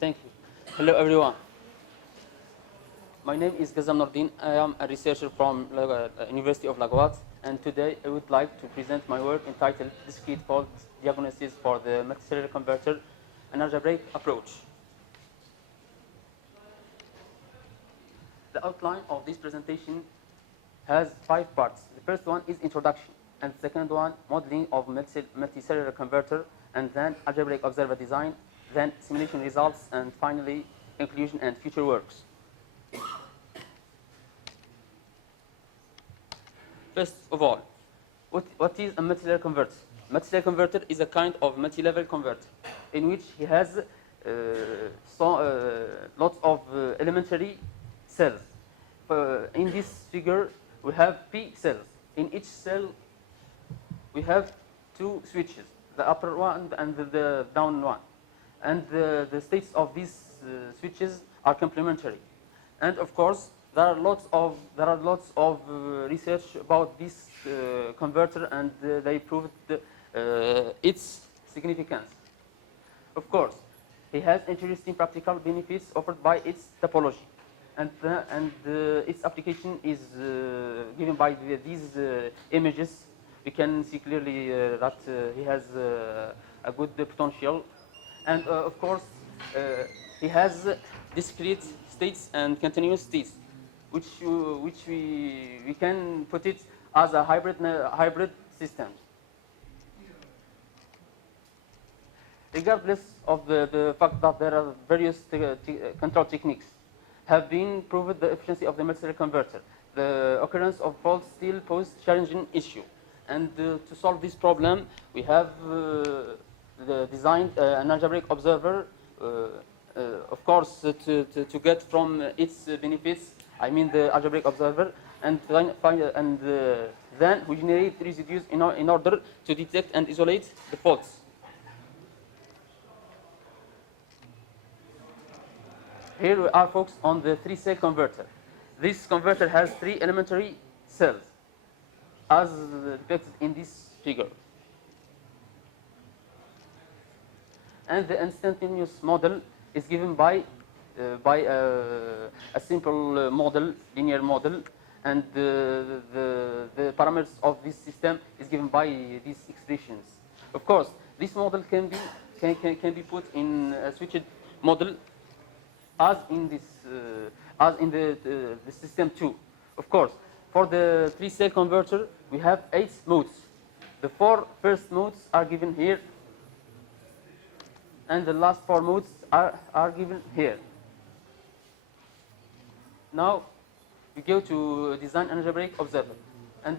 Thank you. Hello, everyone. My name is Gazzam Noureddine. I am a researcher from University of Lagos, and today I would like to present my work entitled Discrete Fault Diagnosis for the Multicellular Converter, an Algebraic Approach. The outline of this presentation has 5 parts. The first one is introduction, and the second one, modeling of multicellular converter, and then algebraic observer design, then simulation results, and finally, conclusion and future works. First of all, what is a multicellular converter? Multicellular converter is a kind of multi-level converter in which he has lots of elementary cells. In this figure, we have P cells. In each cell, we have 2 switches, the upper one and the down one. And the states of these switches are complementary. And of course, there are lots of research about this converter, and they proved its significance. Of course, it has interesting practical benefits offered by its topology, and its application is given by these images. We can see clearly that he has a good potential, and of course, he has discrete states and continuous states, which we can put it as a hybrid system. Regardless of the fact that there are various control techniques have been proved the efficiency of the multicellular converter, the occurrence of faults still poses challenging issue. And to solve this problem, we have designed an algebraic observer, of course, to get from its benefits. I mean the algebraic observer, and then we generate residues in order to detect and isolate the faults. Here we are focused on the 3-cell converter. This converter has 3 elementary cells, as depicted in this figure. And the instantaneous model is given by a simple model, linear model, and the parameters of this system is given by these expressions. Of course, this model can be put in a switched model, as in the system 2. Of course, for the 3-cell converter, we have 8 modes. The 4 first modes are given here, and the last 4 modes are given here. Now, we go to design an algebraic observer. And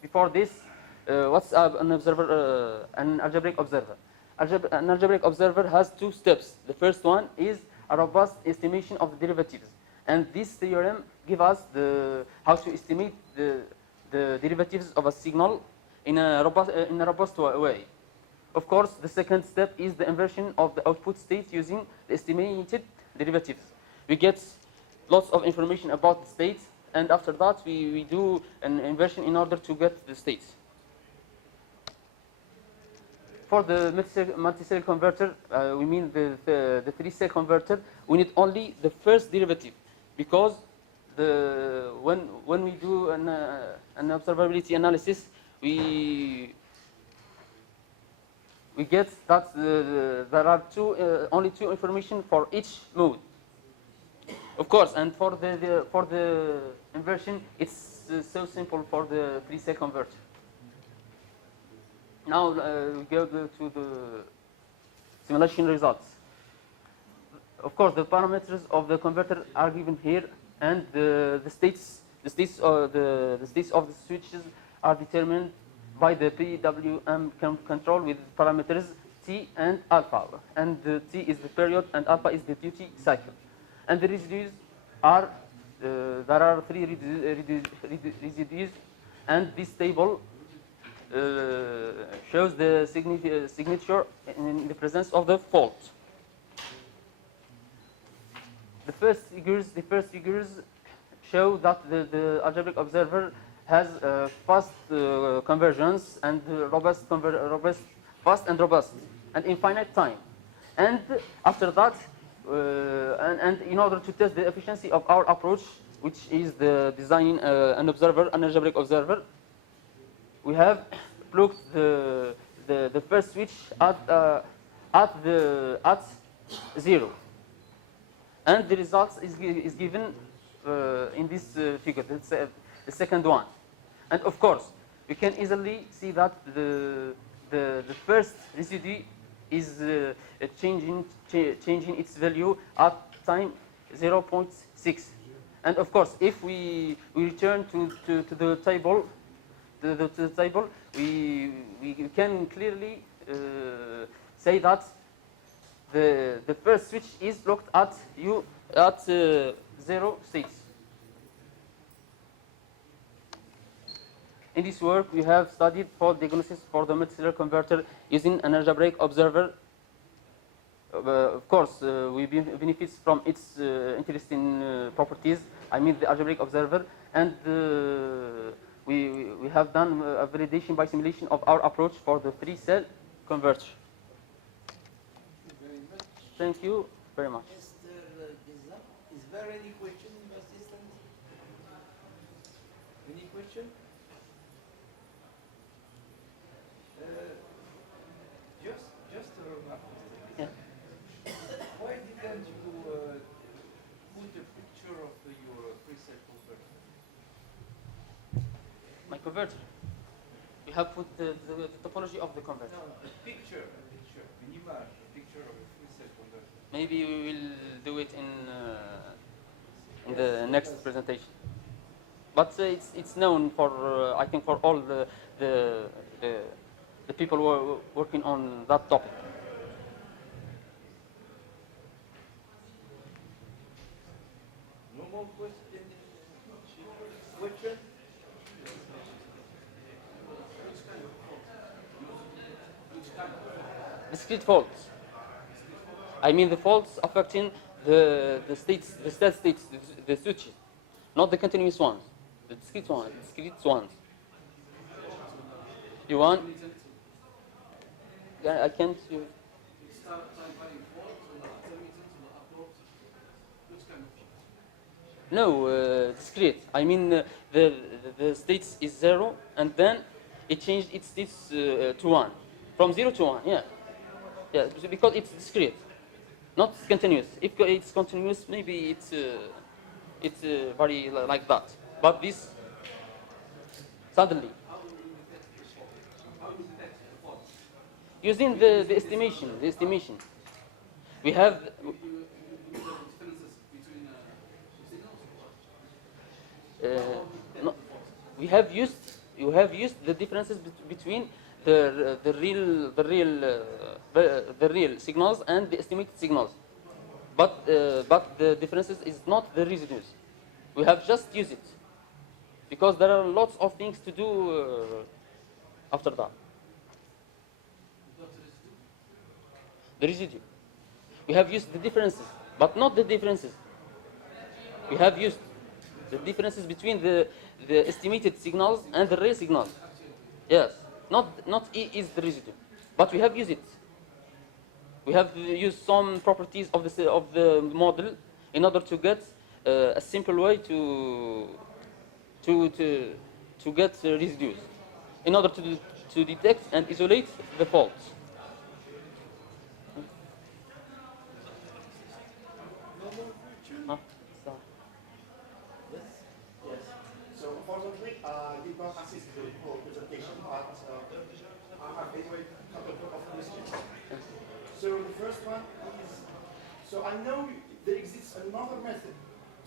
before this, what's an observer? An algebraic observer. An algebraic observer has 2 steps. The first one is a robust estimation of the derivatives, and this theorem gives us how to estimate the derivatives of a signal in a robust way. Of course, the second step is the inversion of the output state using the estimated derivatives. We get lots of information about the state, and after that we do an inversion in order to get the states. For the multicellular converter, we mean the 3-cell converter, we need only the first derivative, because when we do an observability analysis, we get that there are only 2 information for each mode. Of course, and for the inversion, it's so simple for the 3-cell converter. Now we go to the simulation results. Of course, the parameters of the converter are given here, and the states of the switches are determined by the PWM control with parameters T and alpha. And T is the period, and alpha is the duty cycle. And the residues are there are 3 residues, and this table shows the signature in the presence of the fault. The first figures show that the algebraic observer has fast convergence and fast and robust, and infinite time. And after that, and in order to test the efficiency of our approach, which is the designing an observer, an algebraic observer, we have plugged the first switch at 0, and the results is given in this figure. That's the second one, and of course we can easily see that the first residue is changing its value at time 0.6, and of course if we return to the table. To the table, we can clearly say that the first switch is blocked at 0.6. In this work, we have studied fault diagnosis for the multicellular converter using an algebraic observer. Of course, we benefit from its interesting properties. I mean the algebraic observer, and we have done a validation by simulation of our approach for the 3-cell converter. Thank you very much. Mr. Gazzam, is there any question in the system? Any question? Just a remark. Yeah. Why didn't you put a picture of your preset converter? My converter. We have put the topology of the converter. No, a picture, an image, a picture of a preset converter. Maybe we will do it in the next presentation. But it's known for I think for all the people who are working on that topic. No more question? Question? Discrete faults. I mean the faults affecting the states, the state states, the switches, not the continuous ones, the discrete ones. You want? Yeah, I can't. No, discrete. I mean the states is 0, and then it changed its states to 1, from 0 to 1. Yeah, yeah, because it's discrete, not continuous. If it's continuous, maybe it's very like that. But this suddenly using the estimation, we have. No, you have used the differences between the real signals and the estimated signals, but the differences is not the residues. We have just used it because there are lots of things to do after that. The residue. We have used the differences, but not the differences. We have used the differences between the estimated signals and the real signals. Yes, not E is the residue, but we have used it. We have used some properties of the model in order to get a simple way to get residues, in order to detect and isolate the faults. Unfortunately, I did not assist the whole presentation, but I have anyway a couple of questions. So the first one is, so I know there exists another method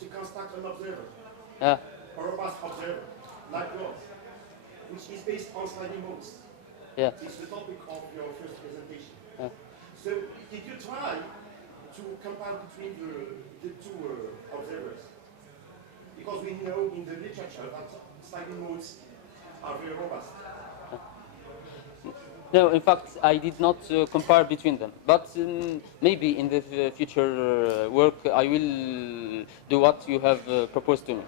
to construct an observer, a robust observer, like yours, which is based on sliding modes. Yeah. It's the topic of your first presentation. Yeah. So did you try to compare between the two observers? Because we know in the literature that sliding modes are very robust. No, in fact, I did not compare between them. But maybe in the future work, I will do what you have proposed to me.